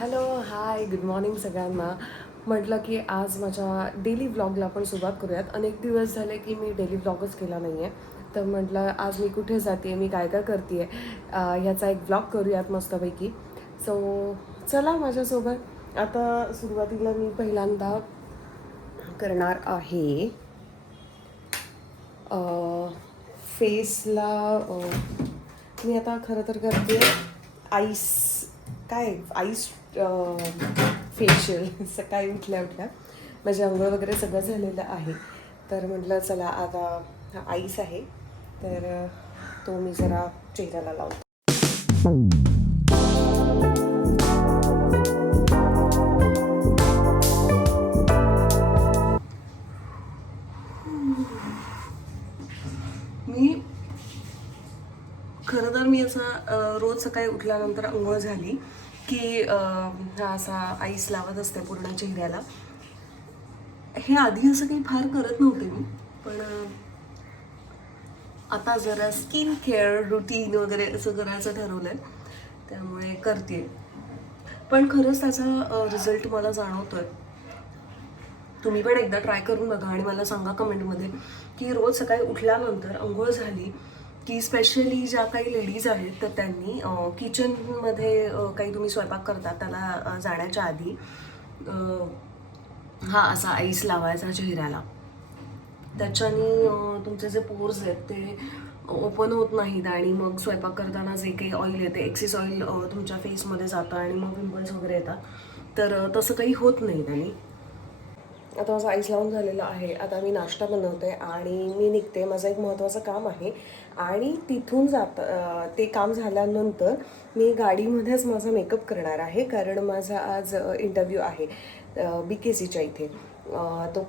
Hello hi good morning सगळ्यांना. म्हटलं की आज माझ्या डेली व्लॉगला आपण सुरुवात करूयात. अनेक दिवस झाले की मी डेली व्लॉगच केला नाही आहे, तर म्हटलं आज मी कुठे जाते, मी काय काय करते आहे ह्याचा एक व्लॉग करूयात मस्तपैकी. सो चला माझ्यासोबत. आता सुरुवातीला मी पहिल्यांदा करणार आहे फेसला मी आता खरं तर करते आईस आईस फेशियल. सकाळी उठल्या उठल्या माझे अंघोळ वगैरे सगळं झालेलं आहे, तर म्हटलं चला आता हा आईस आहे तर तो मी जरा चेहऱ्याला लावतो. मी खरं तर मी असा रोज सकाळी उठल्यानंतर अंघोळ झाली की हा असा आईस लावत असते पूर्ण चेहऱ्याला. हे आधी असं काही फार करत नव्हते मी, पण आता जरा स्किन केअर रुटीन वगैरे असं करायचं ठरवलं आहे, त्यामुळे करते. पण खरंच त्याचा रिझल्ट मला जाणवतो आहे. तुम्ही पण एकदा ट्राय करून बघा आणि मला सांगा कमेंटमध्ये की रोज सकाळी उठल्यानंतर अंघोळ झाली की स्पेशली ज्या काही लेडीज आहेत तर त्यांनी किचनमध्ये काही तुम्ही स्वयंपाक करता त्याला जाण्याच्या आधी हा असा आईस लावायचा चेहऱ्याला. त्याच्याने तुमचे जे पोर्स आहेत ते ओपन होत नाहीत आणि मग स्वयंपाक करताना जे काही ऑइल येते एक्सेस ऑइल तुमच्या फेसमध्ये जातं आणि मग पिंपल्स वगैरे येतात, तर तसं काही होत नाही त्यांनी. आता माझं आईस लावून झालेलं आहे. आता मी नाश्ता बनवते आणि मी निघते. माझं एक महत्त्वाचं काम आहे आणि तिथून ते काम झाल्यानंतर मी गाडीमध्येच माझा मेकअप करणार आहे, कारण माझा आज इंटरव्ह्यू आहे BKCच्या इथे. तो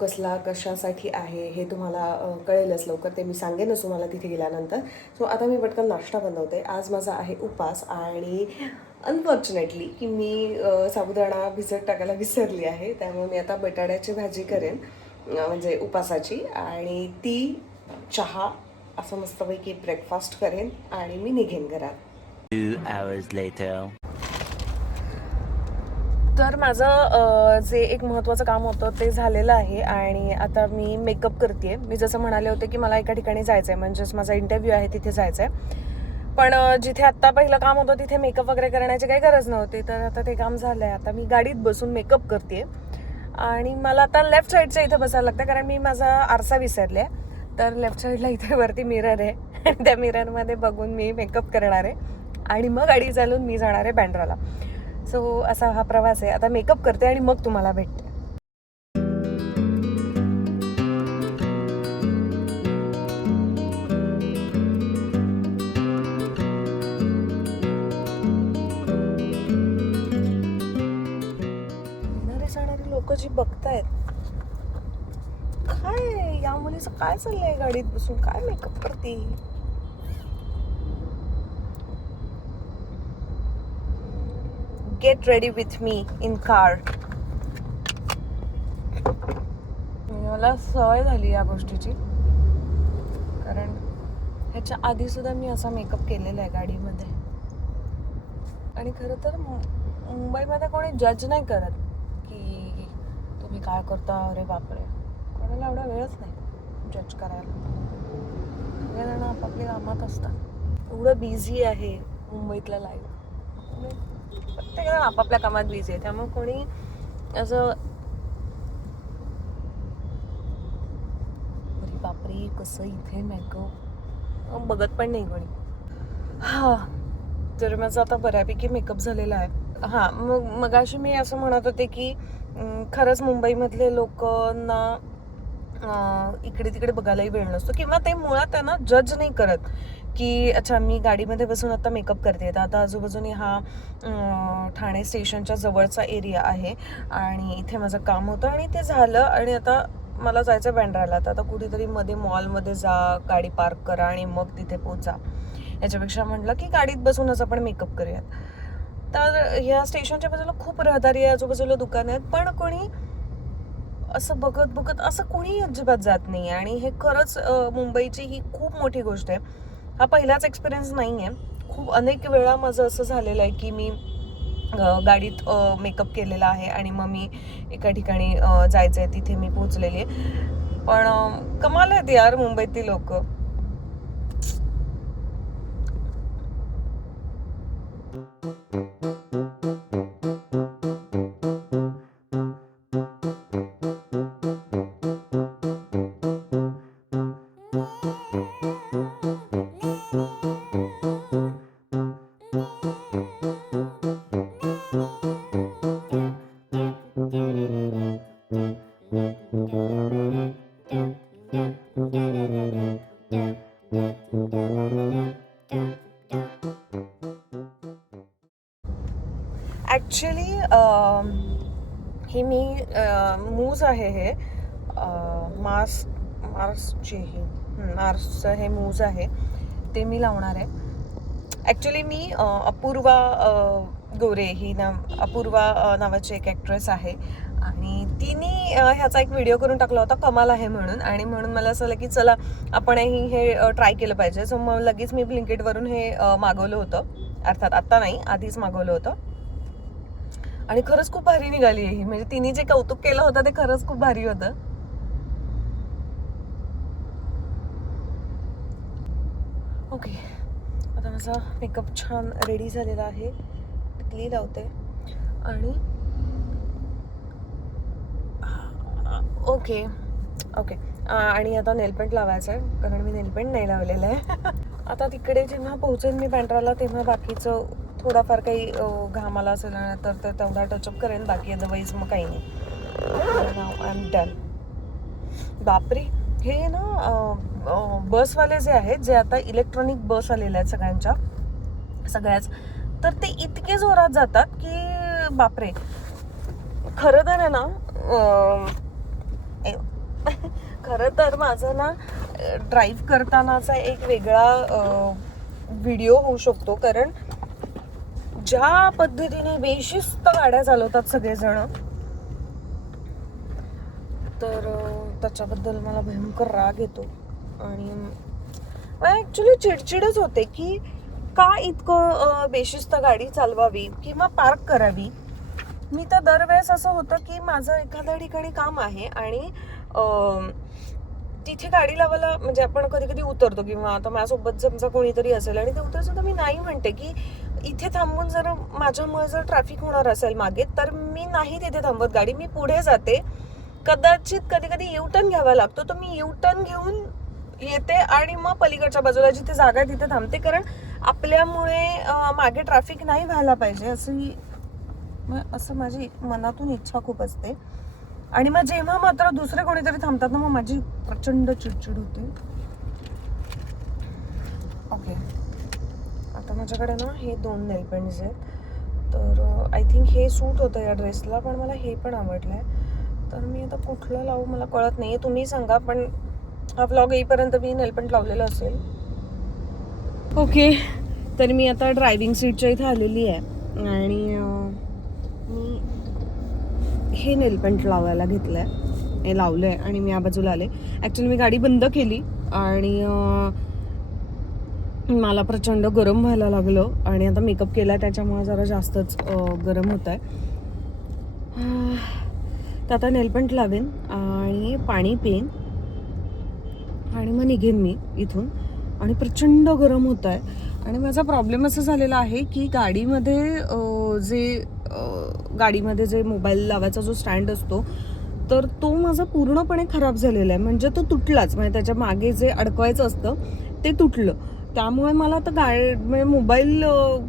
कशासाठी आहे हे तुम्हाला कळेलच लवकर, ते मी सांगेनच तुम्हाला तिथे गेल्यानंतर. सो आता मी पटकन नाश्ता बनवते. आज माझा आहे उपास आणि अनफॉर्च्युनेटली की मी साबुदाणा भिजत टाकायला विसरली आहे, त्यामुळे मी आता बटाट्याची भाजी करेन म्हणजे उपासाची, आणि ती चहा असं मस्तपैकी ब्रेकफास्ट करेन आणि मी निघेन घरात. 2 hours later. तर माझं जे एक महत्त्वाचं काम होतं ते झालेलं आहे आणि आता मी मेकअप करते. मी जसं म्हणाले होते की मला एका ठिकाणी जायचं आहे, म्हणजेच माझा इंटरव्ह्यू आहे तिथे जायचं आहे. पण जिथे आत्ता पहिलं काम होतं तिथे मेकअप वगैरे करण्याची काही गरज नव्हती, तर आता ते काम झालं आहे. आता मी गाडीत बसून मेकअप करते आणि मला आता लेफ्ट साईडच्या इथे बसायला लागतं, कारण मी माझा आरसा विसरले आहे. तर लेफ्ट साईडला इथे वरती मिरर आहे आणि त्या मिररमध्ये बघून मी मेकअप करणार आहे आणि मग गाडी चालून मी जाणार आहे बँड्राला. सो असा हा प्रवास आहे. आता मेकअप करते आणि मग तुम्हाला भेटते. येणारे जाणारी लोक जी बघतायत, काय या मुलीचं काय चाललंय गाडीत बसून, काय मेकअप करते. Get ready with me in car. मला सवय झाली या गोष्टीची, कारण ह्याच्या आधी सुद्धा मी असा मेकअप केलेला आहे गाडीमध्ये. आणि खरं तर मुंबईमध्ये कोणी जज नाही करत की तुम्ही काय करता, अरे बापरे, कोणाला एवढा वेळच नाही जज करायला. सगळेजण आपापल्या कामात असतात. एवढं बिझी आहे मुंबईतलं लाईफ, प्रत्येकजण आपापल्या कामात बिझी आहे, त्यामुळे कोणी असं अरे बापरे कसं इथे मेकअप बघत पण नाही कोणी. हा, तर माझा आता बऱ्यापैकी मेकअप झालेला आहे. हां, मगाशी मी असं म्हणत होते की खरंच मुंबईमधले लोकांना इकडे तिकडे बघायलाही वेळ नसतो, किंवा ते मुळात त्यांना जज नाही करत की अच्छा मी गाडीमध्ये बसून आता मेकअप करते. तर आता आजूबाजूने हा ठाणे स्टेशनच्या जवळचा एरिया आहे आणि इथे माझं काम होतं आणि ते झालं आणि आता मला जायचं बँड्राला. तर आता कुठेतरी मध्ये मॉलमध्ये जा, गाडी पार्क करा आणि मग तिथे पोचा. याच्यापेक्षा म्हटलं की गाडीत बसूनच आपण मेकअप करूयात. तर ह्या स्टेशनच्या बाजूला खूप रहदारी आहे, आजूबाजूला दुकानं आहेत, पण कोणी असं बघत असं कोणी अजिबात जात नाही. आणि हे खरंच मुंबईची ही खूप मोठी गोष्ट आहे. हा पहिलाच एक्सपिरियन्स नाही आहे, खूप अनेक वेळा माझं असं झालेलं आहे की मी गाडीत मेकअप केलेला आहे आणि मग मी एका ठिकाणी जायचं आहे, तिथे मी पोहोचलेली आहे. पण कमाल आहेत यार मुंबईतील लोक. ॲक्च्युली ही मी मूज आहे, हे मार्सचं हे मूज आहे ते मी लावणार आहे. ॲक्च्युली मी अपूर्वा गोरे ही अपूर्वा नावाची एक ॲक्ट्रेस आहे आणि तिने ह्याचा एक व्हिडिओ करून टाकला होता कमाल आहे म्हणून, आणि म्हणून मला असं आलं की चला आपणही हे ट्राय केलं पाहिजे. सो मग लगेच मी ब्लिंकिटवरून हे मागवलं होतं, अर्थात आत्ता नाही आधीच मागवलं होतं, आणि खरंच खूप भारी निघाली आहे ही. म्हणजे तिने जे कौतुक केलं होतं ते खरंच खूप भारी होतं. ओके, आता माझा मेकअप छान रेडी झालेला आहे, टिकली लावते आणि ओके ओके आणि आता नेलपेंट लावायचं आहे, कारण मी नेलपेंट नाही लावलेलं आहे. आता तिकडे जेव्हा पोहोचेन मी बँड्राला तेव्हा बाकीचं थोडाफार काही घाम आला असेल तर ते तेवढा टचअप करेन, बाकी अदरवाईज मग काही नाही. नाव आय एम डन. बापरे, हे ना बसवाले जे आहेत, जे आता इलेक्ट्रॉनिक बस आलेल्या आहेत सगळ्याच, तर ते इतके जोरात जातात की बापरे. खरं तर आहे ना, खरं तर माझं ना ड्राईव्ह करतानाचा एक वेगळा व्हिडिओ होऊ शकतो, कारण ज्या पद्धतीने बेशिस्त गाड्या चालवतात सगळेजण, तर त्याच्याबद्दल मला भयंकर राग येतो. आणि ॲक्च्युली चिडचिडच होते की का इतकं बेशिस्त गाडी चालवावी किंवा पार्क करावी. मी तर दरवेळेस असं होतं की माझं एखाद्या ठिकाणी काम आहे आणि तिथे गाडी लावायला, म्हणजे आपण कधी कधी उतरतो किंवा आता माझ्यासोबत समजा कोणीतरी असेल आणि ते उतरचं, तर मी नाही म्हणते की इथे थांबून जर माझ्यामुळे जर ट्रॅफिक होणार असेल मागे, तर मी नाही तिथे थांबत गाडी, मी पुढे जाते. कदाचित कधी कधी युटर्न घ्यावा लागतो, तर मी युटर्न घेऊन येते आणि मग पलीकडच्या बाजूला जिथे जागा आहे तिथे थांबते, कारण आपल्यामुळे मागे ट्रॅफिक नाही व्हायला पाहिजे असं माझी मनातून इच्छा खूप असते. आणि मग जेव्हा मात्र दुसरे कोणीतरी थांबतात ना, मग माझी प्रचंड चिडचिड होते. ओके, आता माझ्याकडे ना हे 2 नेल पेंट्स आहेत, तर आय थिंक हे सूट होतं या ड्रेसला, पण मला हे पण आवडलं आहे. तर मी आता कुठलं लावू मला कळत नाही आहे, तुम्ही सांगा. पण हा व्लॉग येईपर्यंत मी नेलपेंट लावलेलं असेल. ओके, तर मी आता ड्रायव्हिंग सीटच्या इथे आलेली आहे आणि मी हे नेलपेंट लावायला घेतलं आहे, हे लावलं आहे आणि मी या बाजूला आले. ॲक्च्युली मी गाडी बंद केली आणि मला प्रचंड गरम व्हायला लागलं आणि आता मेकअप केला त्याच्यामुळे जरा जास्तच गरम होत आहे. तर आता नेलपेंट लावेन आणि पाणी पिईन आणि मग निघेन मी इथून. आणि प्रचंड गरम होत आहे आणि माझा प्रॉब्लेम असा झालेला आहे की गाडीमध्ये जे मोबाईल लावायचा जो स्टँड असतो, तर तो माझा पूर्णपणे खराब झालेला आहे. म्हणजे तो तुटलाच, म्हणजे त्याच्या मागे जे अडकवायचं असतं ते तुटलं. त्यामुळे मला आता मोबाईल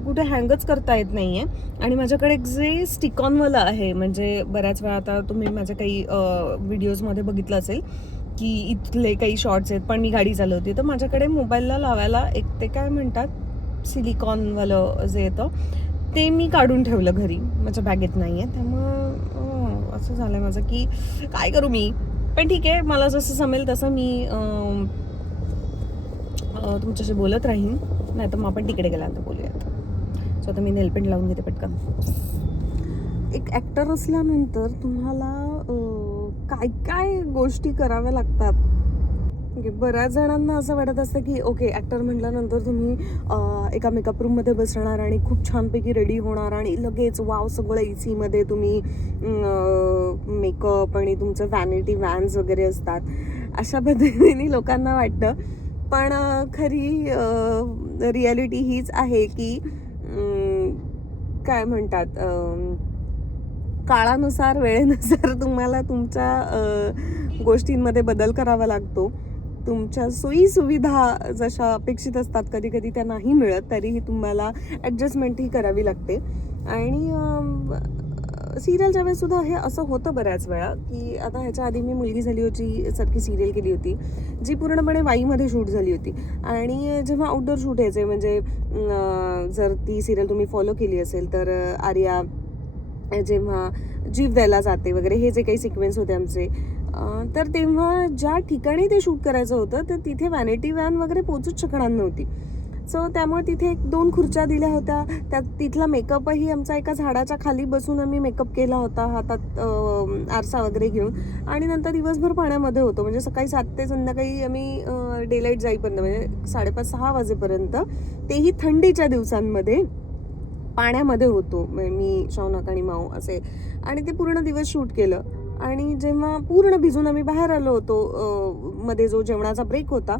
कुठे हँगच करता येत नाही आहे. आणि माझ्याकडे एक जे स्टिकॉनवाला आहे, म्हणजे बऱ्याच वेळा आता तुम्ही माझ्या काही व्हिडिओजमध्ये बघितलं असेल की इथले काही शॉर्ट्स आहेत, पण मी गाडी चालवते, तर माझ्याकडे मोबाईलला लावायला एक ते काय म्हणतात सिलिकॉनवालं जे येतं ते मी काढून ठेवलं घरी, माझ्या बॅगेत नाही आहे. त्यामुळं असं झालं आहे माझं की काय करू मी. पण ठीक आहे, मला जसं जमेल तसं मी तुमच्याशी बोलत राहीन, नाही तर मग आपण तिकडे गेल्यानंतर बोलूयात. सो आता मी नेलपेंट लावून घेते पटकन. एक ॲक्टर असल्यानंतर तुम्हाला काय काय गोष्टी कराव्या लागतात ओके, बऱ्याच जणांना असं वाटत असतं की ओके ॲक्टर म्हटल्यानंतर तुम्ही एका मेकअप रूममध्ये बसणार आणि खूप छानपैकी रेडी होणार आणि लगेच वाव सगळं एसीमध्ये तुम्ही मेकअप आणि तुमचं वॅनिटी व्हॅन्स वगैरे असतात अशा पद्धतीने लोकांना वाटतं. पण खरी रिॲलिटी हीच आहे की काय म्हणतात काळानुसार वेळेनुसार तुम्हाला तुमच्या गोष्टींमध्ये बदल करावा लागतो. तुमच्या सोयीसुविधा जशा अपेक्षित असतात कधी कधी त्या नाही मिळत, तरीही तुम्हाला ॲडजस्टमेंटही करावी लागते. आणि सिरियलच्या वेळेस सुद्धा हे असं होतं बऱ्याच वेळा की आता ह्याच्या आधी मी मुलगी झाली होती सारखी सिरियल केली होती जी पूर्णपणे वाईमध्ये शूट झाली होती. आणि जेव्हा आउटडोर शूट यायचे म्हणजे जर ती सिरियल तुम्ही फॉलो केली असेल तर आर्या जेव्हा जीव द्यायला जाते वगैरे हे जे काही सिक्वेन्स होते आमचे, तर तेव्हा ज्या ठिकाणी ते शूट करायचं होतं तर तिथे व्हॅनिटी व्हॅन वगैरे पोचूच शकणार नव्हती. सो त्यामुळे तिथे 1-2 खुर्च्या दिल्या होत्या. त्यात तिथला मेकअपही आमचा एका झाडाच्या खाली बसून आम्ही मेकअप केला होता हातात आरसा वगैरे घेऊन. आणि नंतर दिवसभर पाण्यामध्ये होतो म्हणजे सकाळी 7 ते संध्याकाळी आम्ही डेलाईट जाईपर्यंत म्हणजे 5:30-6 वाजेपर्यंत, तेही थंडीच्या दिवसांमध्ये पाण्यामध्ये होतो. मी शौनक आणि माऊ असे, आणि ते पूर्ण दिवस शूट केलं. आणि जेव्हा पूर्ण भिजून आम्ही बाहेर आलो होतो मध्ये जो जेवणाचा ब्रेक होता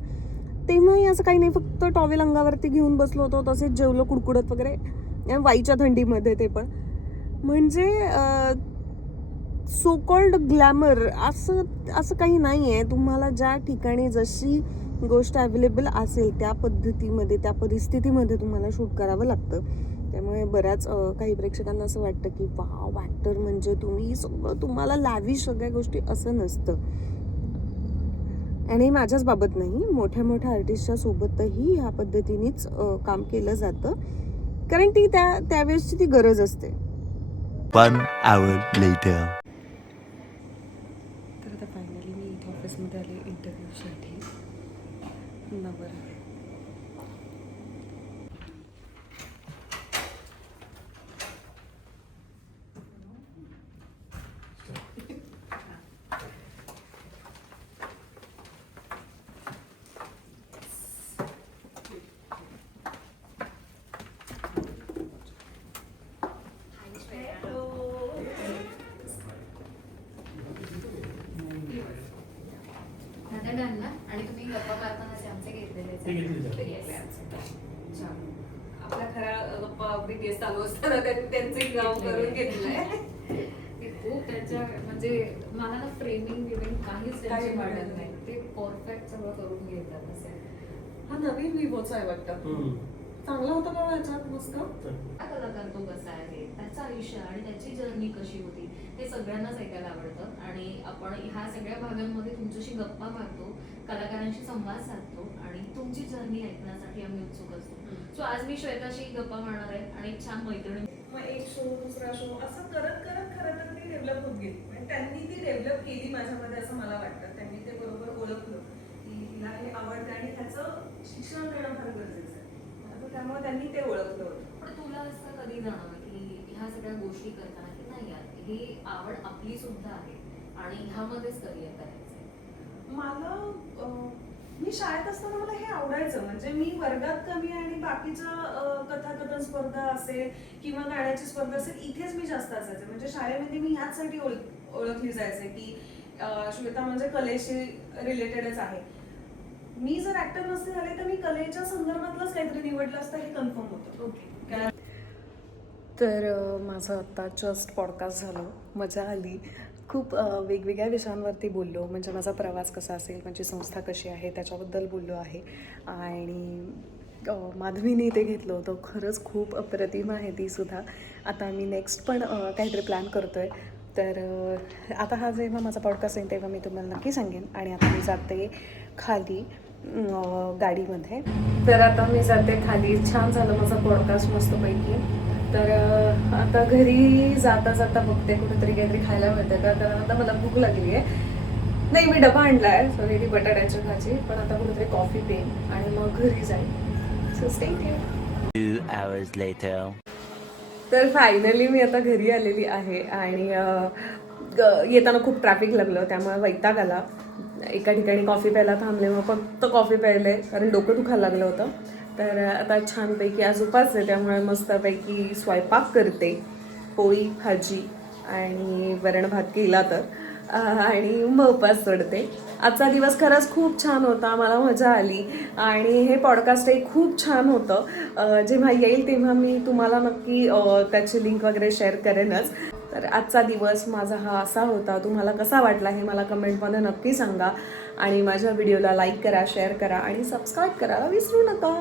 तेव्हाही असं काही नाही, फक्त टॉवेल अंगावरती घेऊन बसलो होतो, तसेच जेवलो कुडकुडत वगैरे वाईच्या थंडीमध्ये. ते पण म्हणजे सो कॉल्ड ग्लॅमर असं काही नाही आहे. तुम्हाला ज्या ठिकाणी जशी गोष्ट अवेलेबल असेल त्या पद्धतीमध्ये त्या परिस्थितीमध्ये तुम्हाला शूट करावं लागतं. त्यामुळे बऱ्याच काही प्रेक्षकांना असं वाटतं की वाव ॲक्टर म्हणजे तुम्ही सगळं तुम्हाला लॅविश सगळ्या गोष्टी, असं नसतं. आणि माझ्याच बाबत नाही, मोठ्या मोठ्या आर्टिस्टच्या सोबतही ह्या पद्धतीनेच काम केलं जातं, कारण ती त्यावेळेसची ती गरज असते. 1 hour later. तर आता फायनली मी इथे ऑफिसमध्ये आले इंटरव्ह्यूसाठी. बरं आणि तुम्ही गप्पा मारताना आमचे घेतलेले आपल्या खऱ्या गप्पा अगदी केस चालू असताना त्यांचे गाव करून घेतलंय. खूप त्यांच्या म्हणजे मला ना फ्रेमिंग बिमिंग काहीच त्यांची वाटत नाही, ते परफेक्ट सगळं करून घेतात. असे हा नवीन विवोचा आहे वाटतं, चांगला होता का ह्याच्यात मस्त. कलाकार तो कसा आहे, त्याचं आयुष्य आणि त्याची जर्नी कशी होती हे सगळ्यांनाच ऐकायला आवडतं. आणि आपण ह्या सगळ्या भागांमध्ये तुमच्याशी गप्पा मारतो, कलाकारांशी संवाद साधतो आणि तुमची जर्नी ऐकण्यासाठी आम्ही उत्सुक असतो. सो आज मी श्वेताशी गप्पा मारणार आहे आणि एक छान मैत्रिणी. मग एक शो दुसरा शो असं करत करत खरं तर ती डेव्हलप होत गेली. म्हणजे त्यांनी ती डेव्हलप केली माझ्यामध्ये असं मला वाटतं. त्यांनी ते बरोबर ओळखलं की तिला हे आवडतं आणि ह्याचं शिक्षण देणं फार गरजेचं आहे. त्यामुळे त्यांनी ते ओळखलं होतं. पण तुला असं कधी जाणवलं की ह्या सगळ्या गोष्टी करताना की नाही यार ही आवड आपली सुद्धा आहे आणि ह्यामध्येच करिअर करायचं? मला मी शाळेत असताना मला हे आवडायचं. म्हणजे मी वर्गात कमी आणि बाकीच्या कथाकथन स्पर्धा असेल किंवा गाण्याची स्पर्धा असेल इथेच मी जास्त असायचे. म्हणजे शाळेमध्ये मी ह्याचसाठी ओळखली जायचे की श्वेता म्हणजे कलेशी रिलेटेडच आहे. मी जर ऍक्टर नसते झाले तर मी कलेच्या संदर्भातलंच काहीतरी निवडलं असतं हे कन्फर्म होतं. ओके. तर माझं आत्ता जस्ट पॉडकास्ट झालं, मजा आली. खूप वेगवेगळ्या विषयांवरती बोललो. म्हणजे माझा प्रवास कसा असेल, माझी संस्था कशी आहे त्याच्याबद्दल बोललो आहे. आणि माधवीने ते घेतलं होतं, खरंच खूप अप्रतिम आहे ती सुद्धा. आता मी नेक्स्ट पण काहीतरी प्लॅन करतो आहे. तर आता हा जेव्हा माझा पॉडकास्ट येईल तेव्हा मी तुम्हाला नक्की सांगेन. आणि आता मी जाते खाली गाडीमध्ये. तर आता मी जाते खाली. छान झालं माझा पॉडकास्ट मस्तपैकी. तर आता घरी जाता जाता बघते कुठेतरी काहीतरी खायला मिळतं का, कारण आता मला भूक लागली आहे. नाही, मी डबा आणला आहे सॉरी बटाट्याची भाजी, पण आता कुठेतरी कॉफी पेन आणि मग घरी जाईल. So stay tuned. 2 hours later. तर फायनली मी आता घरी आलेली आहे. आणि येताना खूप ट्रॅफिक लागलं त्यामुळे वैताग आला. एका ठिकाणी कॉफी प्यायला थांबले, मग फक्त कॉफी प्यायले कारण डोकं दुखायला लागलं होतं. तर आता छानपैकी आज उपास आहे त्यामुळे मस्तपैकी स्वयंपाक करते. पोळी भाजी आणि वरण भात केला तर आणि मग उपास सोडते. आजचा दिवस खरंच खूप छान होता, मला मजा आली आणि हे पॉडकास्टही खूप छान होतं. जेव्हा येईल तेव्हा मी तुम्हाला नक्की त्याची लिंक वगैरे शेअर करेनच. तर आजचा दिवस माझा हा असा होता. तुम्हाला कसा वाटला हे मला कमेंटमध्ये नक्की सांगा आणि माझ्या व्हिडिओला लाईक करा, शेअर करा आणि सबस्क्राईब करायला विसरू नका.